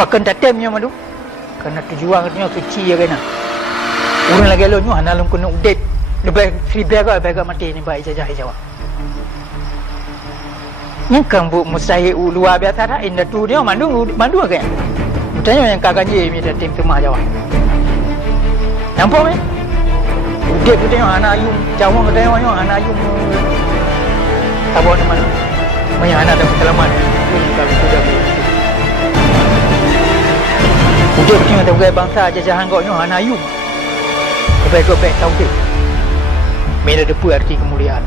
pakan tatemnya madu karena tujuan katanya kecil ya kena orang lagi lalu hana lung kena udet lebih bega mati ni baik saja jawab yang kambu mustahil luar biasa dah indah tu dia mandu kan mutanya yang kakak je minta tim tu mah jawab nampak kan udet tu tengok hana ayum jawab katanya hana ayum tabur teman banyak anak dalam kelaman kalau sudah udah punya tahu bangsa jajahan kau nyo hana ayum kebek tahu ke mena depu arti kemuliaan